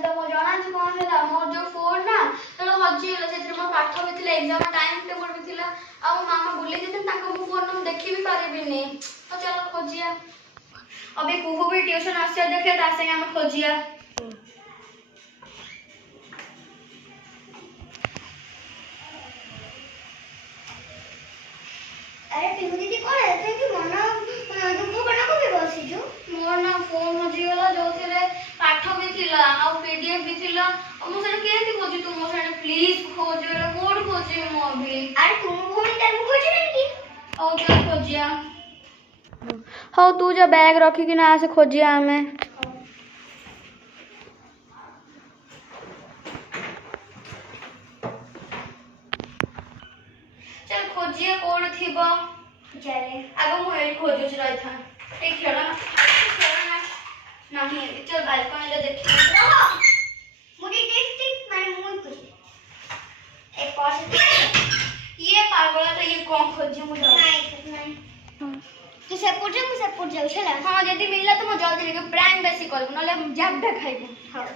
ସେଟା ମୋ ଜଣା ଅଛି କଣ ହେଲା ମୋର ଯୋଉ ଫୋନ ନା ସେଟା ହଜିଗଲା ସେଥିରେ ମୋ ପାଠ ବି ଥିଲା ଏକ୍ସାମ ଟାଇମ ଟେବୁଲ ବି ଥିଲା ଆଉ ମାମା ବୁଲେଇ ଦେଇଛନ୍ତି ତାଙ୍କ ମୋ ଫୋନ ମୁଁ ଦେଖି ବି ପାରିବିନି ତ ଚାଲ ଖୋଜିବା अभी कुहू भी ट्यूशन आसे देखे तासे हम खोजिया अरे पिहू दीदी कोन है ते कि मना दुख बना को भी बसी जो मोर ना फोन हजी गला जो थिले पाठ भी थिला आ पीडीएफ भी थिला मु सेटा केंति खोजि तू मो सेटा प्लीज खोज कोड खोजि मो अभी अरे तुम भूमि ते खोजि कि ओ चल खोजिया हाँ तू जा बैग रखिकी ना से खोजिया हमें चल खोजिया कौन थी चले आगो मु एडी खोजुच रही था एक खेला नहीं चल बालकनी ले देखि रहो मुडी टेस्टी माने मुई खोजि एक पास ये पागल तो ये कौन खोजी मु नहीं तू से पूछ जाऊ छला हां यदि मिलला तो मु जल्दी लेके प्रैंक बेसी करब नले जाब खाइबे हां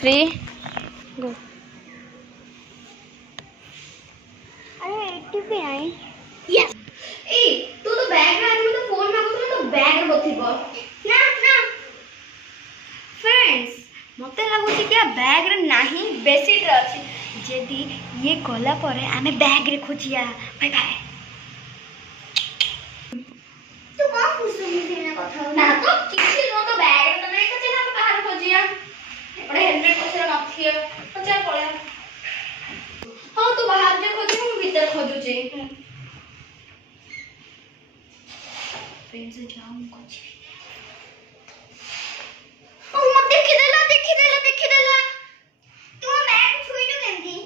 3 गो अरे 80 पे आई यस ए तू तो बैग रे आज तो फोन मागुत तो बैग रे बथिबो ना फ्रेंड्स मते लागु कि बैग रे नाही बेसीट रे अछि जेदी ये गला परे आमे बैग रे खोजिया बाय बाय तू कौन पूछ रही है कथा ना तो किछि नो तो बैग रे तो नहीं तो चल हम बाहर खोजिया एपड़े हेलमेट पछरे नथिए तो चल पळे हां तू बाहर जे खोजि हम भीतर खोजु छी फ्रेंड्स जाऊं खोजि ओ मत देखि देला तू बैग छुइलु केंती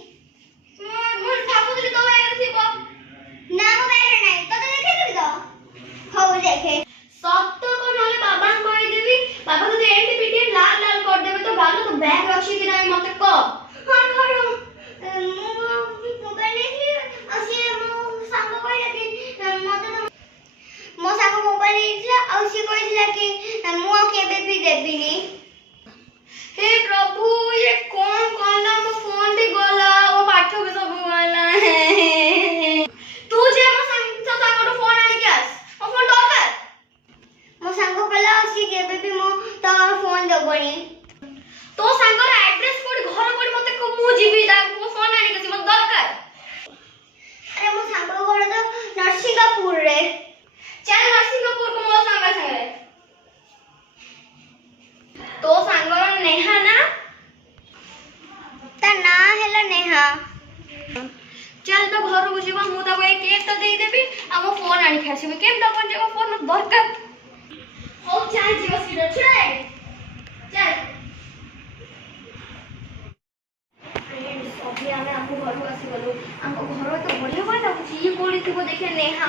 मोर ठाकुर तो बैग रे थिबो ना मो बैग रे नहीं तो देखे देबी तो हो देखे सत्य को नले बाबा कहि देबी बाबा तो एंटी पीटीएम लाल लाल कर देबे तो बाबा तो बैग रखी कि नहीं मते को हां करो मोबाइल नहीं असी मो सांग कहला कि मते तो मो सांग मोबाइल नहीं और सी कहला कि मु केबे भी देबिनी हे प्रभु ये कौन ना मो फोन भी गला वो पाठ भी सब गला तू जे मो सांग को फोन आनी क्यास मो फोन दरकार मो सांग कहला सी केबे भी मो तो फोन देबनी तो सांग रा एड्रेस कोड घर कोड मते को मु जीबी दा मो फोन आनी कसी मत दरकार अरे मो सांग घर तो नरसिंहपुर रे चल नरसिंहपुर को मो सांग संगे तो सांग नेहा ना ता ना हैला नेहा चल तो घर को जीवा मु ताको एक केक तो देई देबी आ मो फोन आनी खासी केम दबन जे मो फोन मत दरकार हो चल जीवा सीधा चल फ्रेंड्स अभी हमें हमको घर को आसी गलो हमको घर तो बढ़िया बना कुछ ये कोड़ी थी को देखे नेहा